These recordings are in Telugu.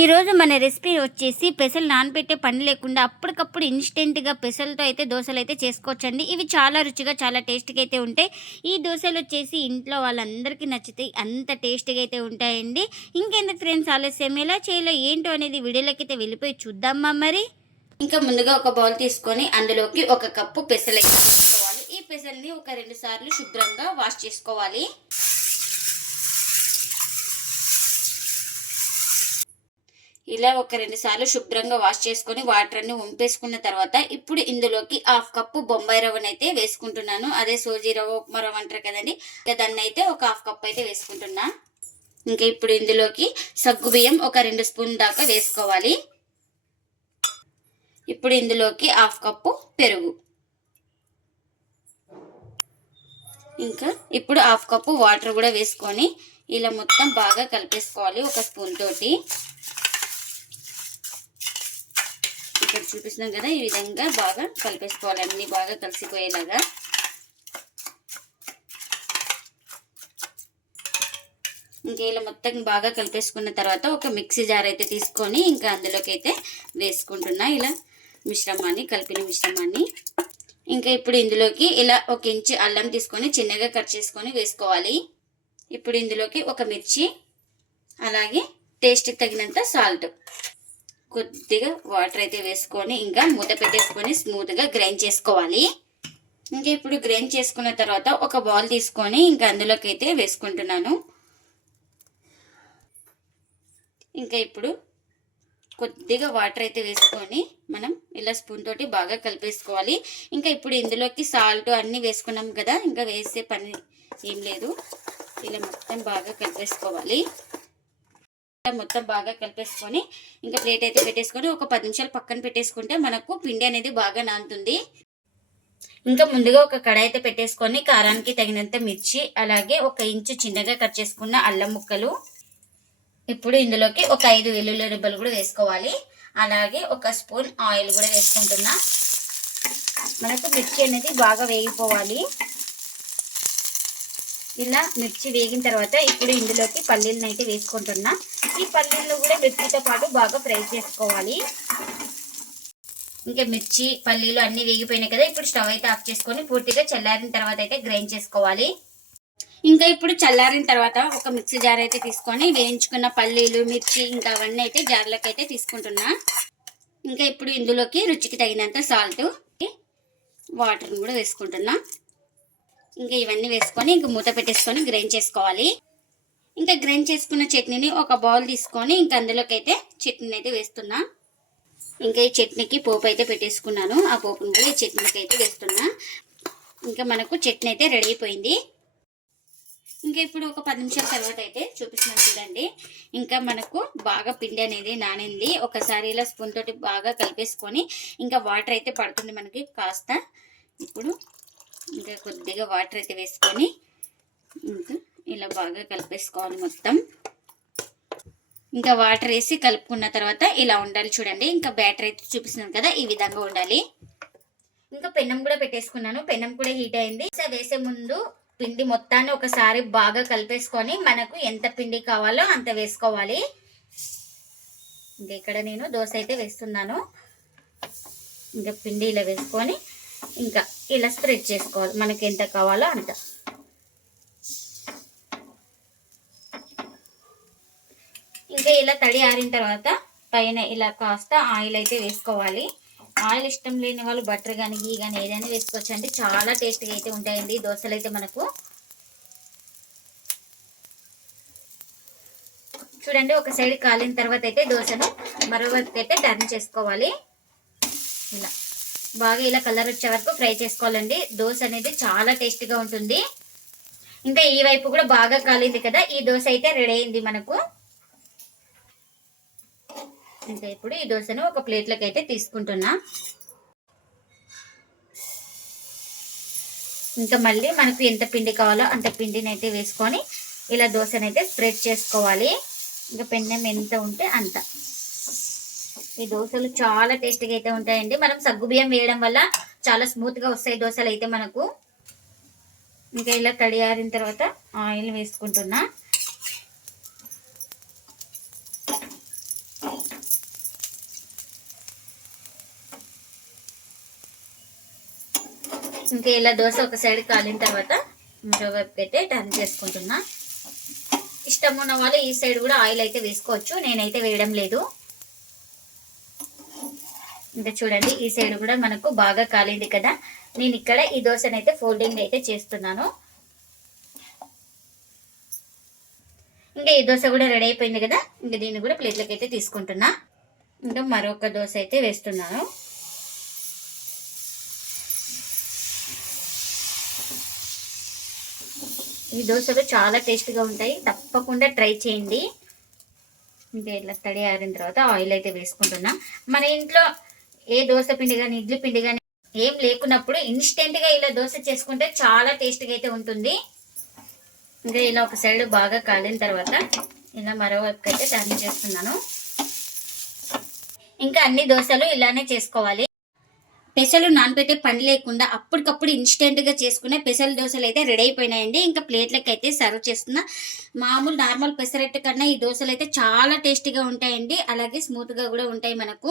ఈరోజు మన రెసిపీ వచ్చేసి పెసలు నానబెట్టే పని లేకుండా అప్పటికప్పుడు ఇన్స్టెంట్గా పెసలతో అయితే దోశలు అయితే చేసుకోవచ్చండి. ఇవి చాలా రుచిగా చాలా టేస్టీగా అయితే ఉంటాయి. ఈ దోశలు వచ్చేసి ఇంట్లో వాళ్ళందరికీ నచ్చుతాయి, అంత టేస్టీగా అయితే ఉంటాయండి. ఇంకెందుకు ఫ్రెండ్స్ ఆలస్యం, ఎలా చేయాలో ఏంటో అనేది వీడియోలోకి అయితే వెళ్ళిపోయి చూద్దామా మరి. ఇంకా ముందుగా ఒక బౌల్ తీసుకొని అందులోకి 1 కప్పు పెసలు అయితే తీసుకోవాలి. ఈ పెసల్ని ఒక 2 సార్లు శుభ్రంగా వాష్ చేసుకోవాలి. ఇలా ఒక 2 సార్లు శుభ్రంగా వాష్ చేసుకొని వాటర్ అన్ని వంపేసుకున్న తర్వాత ఇప్పుడు ఇందులోకి 1/2 కప్పు బొంబాయి రవ్వను అయితే వేసుకుంటున్నాను. అదే సోజీ రవ్వ, ఉప్మా రవ్వ అంటారు కదండి, దాన్ని అయితే ఒక 1/2 కప్పు అయితే వేసుకుంటున్నా. ఇంకా ఇప్పుడు ఇందులోకి సగ్గుబియ్యం ఒక 2 స్పూన్ దాకా వేసుకోవాలి. ఇప్పుడు ఇందులోకి 1/2 కప్పు పెరుగు, ఇంకా ఇప్పుడు 1/2 కప్పు వాటర్ కూడా వేసుకొని ఇలా మొత్తం బాగా కలిపేసుకోవాలి ఒక స్పూన్ తోటి. ఇక్కడ చూపిస్తున్నాం కదా, ఈ విధంగా బాగా కలిపేసుకోవాలి, అన్ని బాగా కలిసిపోయేలాగా. ఇంకా ఇలా మొత్తం బాగా కలిపేసుకున్న తర్వాత ఒక మిక్సీ జార్ అయితే తీసుకొని ఇంకా అందులోకి అయితే వేసుకుంటున్నా ఇలా మిశ్రమాన్ని, కలిపిన మిశ్రమాన్ని. ఇంకా ఇప్పుడు ఇందులోకి ఇలా 1 ఇంచు అల్లం తీసుకొని చిన్నగా కట్ చేసుకొని వేసుకోవాలి. ఇప్పుడు ఇందులోకి 1 మిర్చి, అలాగే టేస్ట్కి తగినంత సాల్ట్, కొద్దిగా వాటర్ అయితే వేసుకొని ఇంకా మూత పెట్టేసుకొని స్మూత్గా గ్రైండ్ చేసుకోవాలి. ఇంకా ఇప్పుడు గ్రైండ్ చేసుకున్న తర్వాత ఒక బౌల్ తీసుకొని ఇంకా అందులోకి అయితే వేసుకుంటున్నాను. ఇంకా ఇప్పుడు కొద్దిగా వాటర్ అయితే వేసుకొని మనం ఇలా స్పూన్ తోటి బాగా కలిపేసుకోవాలి. ఇంకా ఇప్పుడు ఇందులోకి సాల్ట్ అన్నీ వేసుకున్నాం కదా, ఇంకా వేసే పని ఏం లేదు. ఇలా మొత్తం బాగా కలిపేసుకోవాలి. మొత్తం బాగా కలిపేసుకొని ఇంకా ప్లేట్ అయితే పెట్టేసుకొని ఒక 10 నిమిషాలు పక్కన పెట్టేసుకుంటే మనకు పిండి అనేది బాగా నానుతుంది. ఇంకా ముందుగా ఒక కడాయి అయితే పెట్టేసుకొని కారానికి తగినంత మిర్చి, అలాగే 1 ఇంచు చిన్నగా కట్ చేసుకున్న అల్లం ముక్కలు, ఇప్పుడు ఇందులోకి ఒక 5 వెల్లుల్లి రెబ్బలు కూడా వేసుకోవాలి. అలాగే 1 స్పూన్ ఆయిల్ కూడా వేసుకుంటున్నా. మనకు మిర్చి అనేది బాగా వేగిపోవాలి. ఇలా మిర్చి వేగిన తర్వాత ఇప్పుడు ఇందులోకి పల్లీలను అయితే వేసుకుంటున్నా. ఈ పల్లీలను కూడా మిర్చితో పాటు బాగా ఫ్రై చేసుకోవాలి. ఇంకా మిర్చి పల్లీలు అన్ని వేగిపోయినాయి కదా, ఇప్పుడు స్టవ్ అయితే ఆఫ్ చేసుకొని పూర్తిగా చల్లారిన తర్వాత అయితే గ్రైండ్ చేసుకోవాలి. ఇంకా ఇప్పుడు చల్లారిన తర్వాత ఒక మిక్సీ జార్ అయితే తీసుకొని వేయించుకున్న పల్లీలు, మిర్చి ఇంకా అవన్నీ అయితే జార్లోకి అయితే తీసుకుంటున్నా. ఇంకా ఇప్పుడు ఇందులోకి రుచికి తగినంత సాల్ట్, వాటర్ని కూడా వేసుకుంటున్నా. ఇంకా ఇవన్నీ వేసుకొని ఇంకా మూత పెట్టేసుకొని గ్రైండ్ చేసుకోవాలి. ఇంకా గ్రైండ్ చేసుకున్న చట్నీని ఒక బౌల్ తీసుకొని ఇంకా అందులోకి అయితే చట్నీని అయితే వేస్తున్నా. ఇంకా ఈ చట్నీకి పోపు అయితే పెట్టేసుకున్నాను, ఆ పోపును కూడా ఈ చట్నీకి అయితే వేస్తున్నా. ఇంకా మనకు చట్నీ అయితే రెడీ అయిపోయింది. ఇంకా ఇప్పుడు ఒక 10 నిమిషాల తర్వాత అయితే చూపిస్తున్నాను చూడండి. ఇంకా మనకు బాగా పిండి అనేది నానింది. ఒకసారి ఇలా స్పూన్ తోటి బాగా కలిపేసుకొని ఇంకా వాటర్ అయితే పడుతుంది మనకి కాస్త. ఇప్పుడు ఇంకా కొద్దిగా వాటర్ అయితే వేసుకొని ఇంకా ఇలా బాగా కలిపేసుకోవాలి మొత్తం. ఇంకా వాటర్ వేసి కలుపుకున్న తర్వాత ఇలా ఉండాలి చూడండి. ఇంకా బ్యాటర్ అయితే చూపిస్తున్నాను కదా, ఈ విధంగా ఉండాలి. ఇంకా పెనం కూడా పెట్టేసుకున్నాను, పెనం కూడా హీట్ అయింది. వేసే ముందు పిండి మొత్తాన్ని ఒకసారి బాగా కలిపేసుకొని మనకు ఎంత పిండి కావాలో అంత వేసుకోవాలి. ఇంకా ఇక్కడ నేను దోశ అయితే వేస్తున్నాను. ఇంకా పిండి ఇలా వేసుకొని ఇంకా ఇలా స్ప్రెడ్ చేసుకోవాలి, మనకి ఎంత కావాలో అంత. ఇంకా ఇలా తడి ఆరిన తర్వాత పైన ఇలా కాస్త ఆయిల్ అయితే వేసుకోవాలి. ఆయిల్ ఇష్టం లేని వాళ్ళు బటర్ కానీ గీ కానీ ఏదైనా వేసుకోవచ్చు అండి, చాలా టేస్ట్గా అయితే ఉంటాయండి దోశలు అయితే మనకు. చూడండి, ఒక సైడ్ కాలిన తర్వాత అయితే దోశను మరో వైపు అయితే టర్న్ చేసుకోవాలి. ఇలా బాగా ఇలా కలర్ వచ్చే వరకు ఫ్రై చేసుకోవాలండి. దోశ అనేది చాలా టేస్టీగా ఉంటుంది. ఇంకా ఈ వైపు కూడా బాగా కాలింది కదా, ఈ దోశ అయితే రెడీ అయింది మనకు. ఇంకా ఇప్పుడు ఈ దోశను ఒక ప్లేట్లోకి అయితే తీసుకుంటున్నా. ఇంకా మళ్ళీ మనకు ఎంత పిండి కావాలో అంత పిండిని అయితే వేసుకొని ఇలా దోశను అయితే స్ప్రెడ్ చేసుకోవాలి. ఇంకా పెన్నం ఎంత ఉంటే అంత. ఈ దోశలు చాలా టేస్టీగా అయితే ఉంటాయండి. మనం సగ్గుబియ్యం వేయడం వల్ల చాలా స్మూత్గా వస్తాయి దోశలు అయితే మనకు. ఇంకా ఇలా తడి ఆరిన తర్వాత ఆయిల్ వేసుకుంటున్నా. ఇంకా ఇలా దోశ ఒక సైడ్ కాలిన తర్వాత మరో వైపు అయితే టర్న్ చేసుకుంటున్నా. ఇష్టం ఉన్న వాళ్ళు ఈ సైడ్ కూడా ఆయిల్ అయితే వేసుకోవచ్చు, నేనైతే వేయడం లేదు. ఇంకా చూడండి ఈ సైడ్ కూడా మనకు బాగా కాలింది కదా. నేను ఇక్కడ ఈ దోశనైతే ఫోల్డింగ్ అయితే చేస్తున్నాను. ఇంకా ఈ దోశ కూడా రెడీ అయిపోయింది కదా. ఇంకా దీన్ని కూడా ప్లేట్లోకి అయితే తీసుకుంటున్నా. ఇంకా మరొక దోశ అయితే వేస్తున్నాను. ఈ దోశలు చాలా టేస్ట్గా ఉంటాయి, తప్పకుండా ట్రై చేయండి. ఇంకా ఇట్లా తడి ఆరిన తర్వాత ఆయిల్ అయితే వేసుకుంటున్నా. మన ఇంట్లో ఏ దోశ పిండి కానీ ఇడ్లీ పిండి కానీ ఏం లేకున్నప్పుడు ఇన్స్టెంట్గా ఇలా దోశ చేసుకుంటే చాలా టేస్ట్గా అయితే ఉంటుంది. ఇంకా ఇలా ఒక సైడ్ బాగా కాలిన తర్వాత ఇలా మరోవైపు అయితే టర్న్ చేస్తున్నాను. ఇంకా అన్ని దోశలు ఇలానే చేసుకోవాలి. పెసలు నానబెట్టే పని లేకుండా అప్పటికప్పుడు ఇన్స్టెంట్గా చేసుకునే పెసల దోశలు అయితే రెడీ అయిపోయినాయండి. ఇంకా ప్లేట్లకి అయితే సర్వ్ చేస్తున్నా. మామూలు నార్మల్ పెసరట్టు కన్నా ఈ దోశలు అయితే చాలా టేస్టీగా ఉంటాయండి. అలాగే స్మూత్గా కూడా ఉంటాయి. మనకు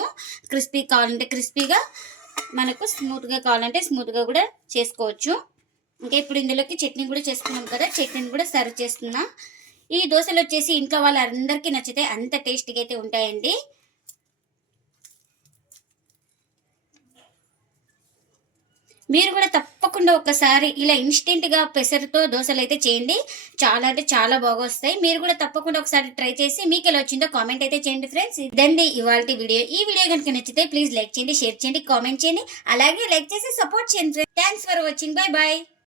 క్రిస్పీ కావాలంటే క్రిస్పీగా, మనకు స్మూత్గా కావాలంటే స్మూత్గా కూడా చేసుకోవచ్చు. ఇంకా ఇప్పుడు ఇందులోకి చట్నీ కూడా చేసుకున్నాం కదా, చట్నీని కూడా సర్వ్ చేస్తున్నా. ఈ దోశలు వచ్చేసి ఇంట్లో వాళ్ళందరికీ నచ్చితే అంత టేస్టీగా అయితే ఉంటాయండి. మీరు కూడా తప్పకుండా ఒకసారి ఇలా ఇన్స్టెంట్గా పెసరతో దోశలు అయితే చేయండి. చాలా అంటే చాలా బాగా వస్తాయి. మీరు కూడా తప్పకుండా ఒకసారి ట్రై చేసి మీకు ఎలా వచ్చిందో కామెంట్ అయితే చేయండి ఫ్రెండ్స్. ఇదండి ఇవాల్టి వీడియో. ఈ వీడియో కనుక నచ్చితే ప్లీజ్ లైక్ చేయండి, షేర్ చేయండి, కామెంట్ చేయండి. అలాగే లైక్ చేసి సపోర్ట్ చేయండి friends. Thanks for watching. Bye bye.